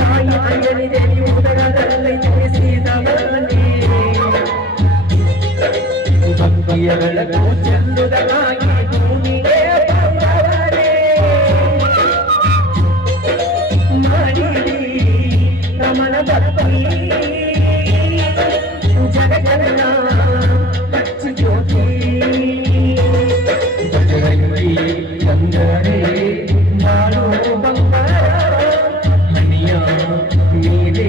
ತಾಯಿ ಅಂಜನಿದೆ ಉದರದಲ್ಲಿ ಜನಿಸಿದವನೇ ಭಕ್ತಿಯ ಬೆಳಕು ಚೆಲ್ಲುವುದಕ್ಕಾಗಿ ಭೂಮಿಗೆ ಬಂದವನೇ ಮಾಡಿರಿ ರಮಣ ಭಕ್ತಿ ಜಗಜನ ಕಚ್ಚು ಜ್ಯೋತಿ ಬಜರಂಗಿ ಬಂದರೆ ಬಾಳು ಬಂಗಾರ ಹನಿಯ ನೀರೇ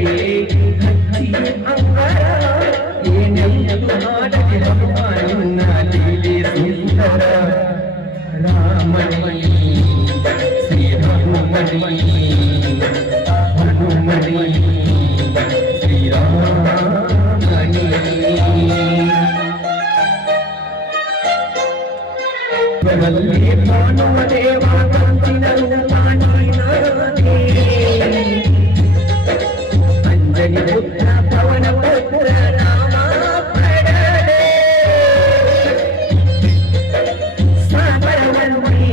ಹಚ್ಚಿ ಅಂಗಾರ ಏನೆಂದು ಮಾಡದೆ ಹನುಮಾನ ಲೀಲೆ ಸುಂದರ ರಾಮಣಿ ಶ್ರೀ ಹನುಮಣಿ ಹನುಮಣಿ ಶ್ರೀರಾಮಣಿ ಬರಲಿ ಕಾಣುವ ದೇವ ಕಂಚಿನರು ಕಾಣಿನಾನೇ ಅಂಜನಿ ಪುತ್ರ ಪವನ ಪುತ್ರ ರಾಮ ಪಡದೆ ಸಾಗರವನ್ನೇ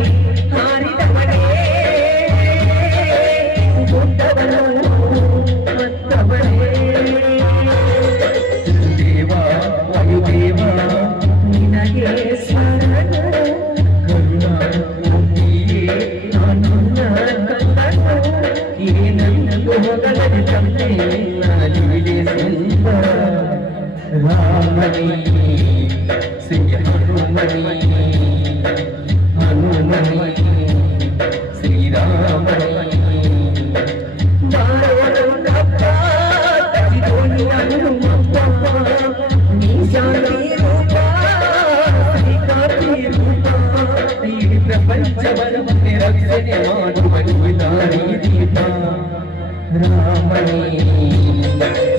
ಹಾರಿದವನೇ ಗುಡ್ಡವನು ಮತ್ತವನೇ ದೇವ ವಾಯುದೇವ ನಿನಗೆ ಶರಣು ರಾಮಣಿ ಶ್ರೀ ಹನುಮಣಿ ಹನುಮಣಿ ಶ್ರೀರಾಮಣಿ ಬಾಳವನಪ್ಪ ತಜಿದೋನಿ ಹನುಮಪ್ಪ ನೀ ಶಾಂತಿ ರೂಪ ಶ್ರೀಕಾಂತಿ ರೂಪ ಈ ಪ್ರಪಂಚವನ್ನೇ ರಕ್ಷಣೆ ಮಾಡುವ ದಾರಿ ದೀಪ ರಾಮಣಿ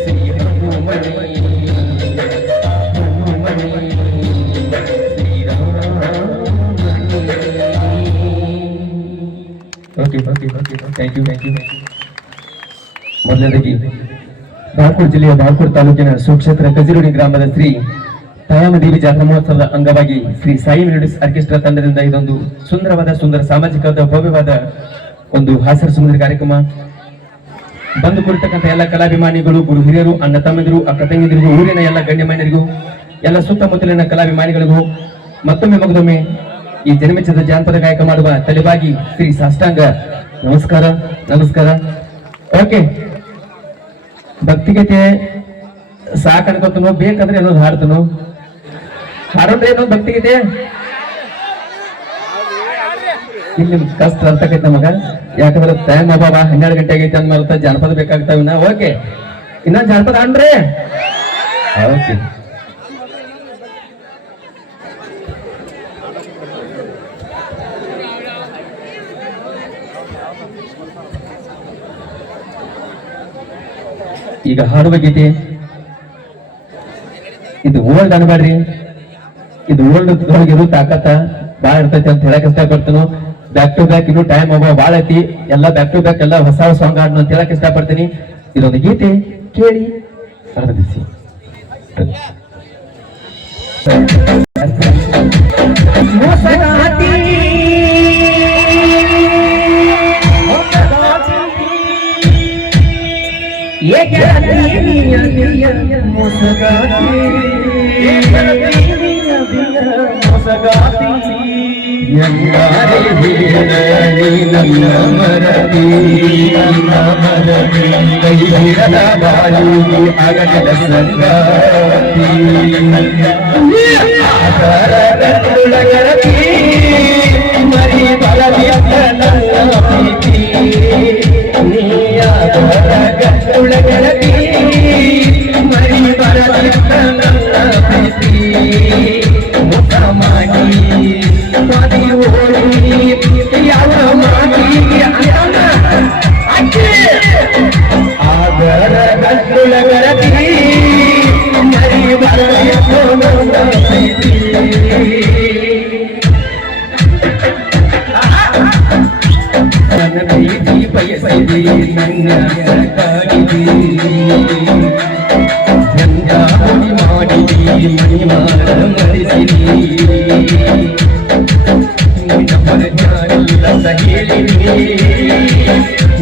ಶ್ರೀ ಹನುಮಣಿ ಹನುಮಣಿ ಶ್ರೀರಾಮಣಿ ಥ್ಯಾಂಕ್ ಯು ಮೊದಲನೇದಾಗಿ ಬಾಗಲಕೋಟೆ ಜಿಲ್ಲೆಯ ಬಾಗಲಕೋಟೆ ತಾಲೂಕಿನ ಸುಕ್ಷೇತ್ರ ಕಜಿರೋಡಿ ಗ್ರಾಮದ ಶ್ರೀ ತಾಯಮ್ಮದೇವಿ ಜಾತ್ರಾ ಮಹೋತ್ಸವದ ಅಂಗವಾಗಿ ಶ್ರೀ ಸಾಯಿ ಮೆಲೋಡಿಸ್ ಆರ್ಕೆಸ್ಟ್ರಾ ತಂಡದಿಂದ ಇದೊಂದು ಸುಂದರ ಸಾಮಾಜಿಕವಾದ ಭವ್ಯವಾದ ಒಂದು ಹಾಸ್ಯ ಸುಂದರ ಕಾರ್ಯಕ್ರಮ ಬಂದು ಕುಳಿತಕ್ಕಂಥ ಎಲ್ಲ ಕಲಾಭಿಮಾನಿಗಳು ಗುರು ಹಿರಿಯರು ಅಣ್ಣ ತಮ್ಮಂದಿರು ಅಕ್ಕ ತಂಗಿಯರಿಗೂ ಊರಿನ ಎಲ್ಲ ಗಣ್ಯಮಾನ್ಯರಿಗೂ ಎಲ್ಲ ಸುತ್ತಮುತ್ತಲಿನ ಕಲಾಭಿಮಾನಿಗಳಿಗೂ ಮತ್ತೊಮ್ಮೆ ಮಗದೊಮ್ಮೆ ಈ ಜನ್ಮೆಚ್ಚದ ಜಾನಪದ ಗಾಯಕ ಮಾಡುವ ತಲೆಬಾಗಿ ಶ್ರೀ ಸಾಷ್ಟಾಂಗ ನಮಸ್ಕಾರ ಓಕೆ ಭಕ್ತಿಗತೆ ಸಾಕ್ ಅನ್ಕೋತನೋ ಬೇಕಂದ್ರೆ ಏನೋ ಹಾಡ್ತನೋ ಹಾಡೋದ್ರೆ ಏನೋ ಭಕ್ತಿಗತೆ ಇಲ್ಲಿ ಕಷ್ಟ ಅರ್ಥಕೈತಿ ನಮಗ ಯಾಕಂದ್ರೆ ಟೈಮ್ ಅಭಾವ 12 ಗಂಟೆ ಆಗೈತಿ ಅಂದ್ಮೇಲೆ ಜಾನಪದ ಬೇಕಾಗ್ತಾವಿನ ಓಕೆ ಇನ್ನೊಂದು ಜಾನಪದ ಅನ್ರಿ ಓಕೆ ಈಗ ಹಾಡುವ ಗೀತೆ ಇದು ಓಲ್ಡ್ ಅನ್ಬೇಡ್ರಿ ಇದು ಓಲ್ಡ್ ಇರೋ ತಾಕತ್ತ ಬಾಳ ಇರ್ತೈತಿ ಅಂತ ಹೇಳಕ್ ಇಷ್ಟಪಡ್ತೀನಿ ಬ್ಯಾಕ್ ಟು ಬ್ಯಾಕ್ ಇನ್ನು ಟೈಮ್ ಅವ ಬಾಳ ಐತಿ ಎಲ್ಲ ಬ್ಯಾಕ್ ಟು ಬ್ಯಾಕ್ ಎಲ್ಲ ಹೊಸ ಸಾಂಗ್ ಹಾಡ್ನು ಅಂತ ಹೇಳಕ್ ಇಷ್ಟಪಡ್ತೀನಿ ಇದೊಂದು ಗೀತೆ ಕೇಳಿ ಆನಂದಿಸಿ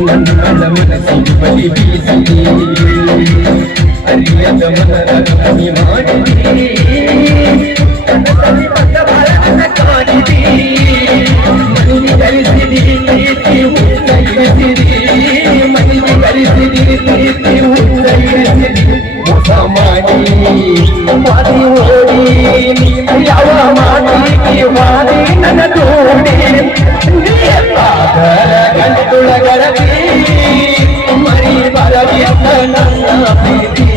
ನನ್ನ ಮನಸ್ಸು ಬಲಿ ಬೀಸಿ ಅರಿಯದ ಮನದ ಕಮ್ಮಿ ಮಾಡಿದಿ ಕನಸಲ್ಲಿ ಬಂದ ಬರನ ಕಾಣಿದಿ ಮನಿಗೆ ಕಲಿಸಿದಿ ಪ್ರೀತಿ ಉತ್ತೈಸಿದಿ ಮನಿಗೆ ಕಲಿಸಿದಿ ಪ್ರೀತಿ ಉತ್ತೈಸಿದಿ ಮೋಸ ಮಾಡಿ ಮಾತಿ ಓಡಿ ಯಾವ ಮಾತಿಗೆ ಮಾದಿ ನನ್ನ ನೋಡಿ ಗಂಟುಳಗರತಿ ಮರಿ ಬರದಿದ್ದ ನನ್ನ ಪ್ರೀತಿ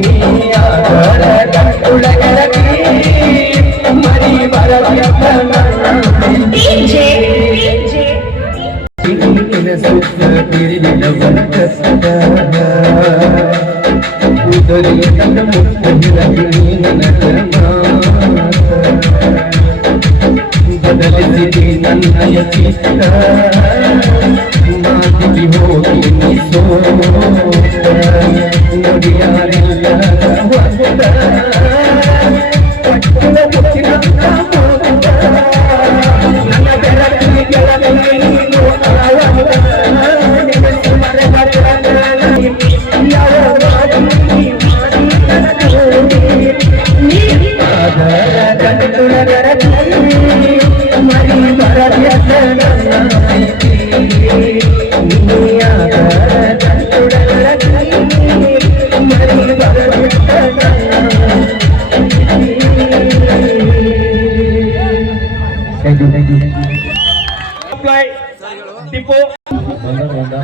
ನೀಯಾದರ ಗಂಟುಳಗರತಿ ಮರಿ ಬರದಿದ್ದ ನನ್ನ ಪ್ರೀತಿ ನಿನ್ನ ಸುತ್ತ ತಿರುಗಿದ ಕಷ್ಟ ಉದರಿ ನನ್ನ ಮುಖದಲ್ಲಿ ನನ್ನ ಬದಲಿಸಿದಿ ನನ್ನಯ ಚಿತ್ತ ಮಾತಿಗೆ ಹೋಗಿ ನೀ ಸೋತ ನುಡಿಯಾರಿಲ್ಲ ಹೊತ್ತ ಪಟ್ಟಣ ಮುಚ್ಚಿನ ಮೋದ ನನ್ನ ಬೆಳಕಿಗೆ ಗೆಳತಿ ನೀನು ಆಳವ ನಿನ್ನ ಮರೆಬರ ಯಾವ ಮಾಡಿ ನೀ ಆದರ ಕಣ್ಣುಳಗರ ಮರಿ ಬರದ್ಯದ ನನ್ನ ಪ್ರೀತಿ ನೀಯಾದರ ಕಣ್ಣುಳಗರ ಮರಿ ಬರದ್ಯದ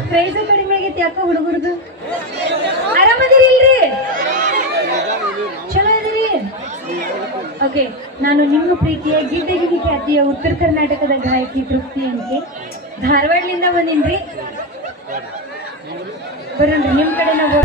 ಪ್ರೈಸ್ ಕಡಿಮೆ ಆಗೈತಿ ಯಾಕ ಹುಡುಗರ್ದು ಆರಾಮದಿರಿ ಇಲ್ರಿ ಚಲೋ ಇದೀರಿ ಓಕೆ ನಾನು ನಿಮ್ಮ ಪ್ರೀತಿಯ ಗಿಡ್ಡಗಿರಿ ಖ್ಯಾತಿಯ ಉತ್ತರ ಕರ್ನಾಟಕದ ಗಾಯಕಿ ತೃಪ್ತಿ ಅಂತೆ ಧಾರವಾಡದಿಂದ ಬಂದಿನ್ರಿ ಬರೋಣ್ರಿ ನಿಮ್ ಕಡೆ ನಾವು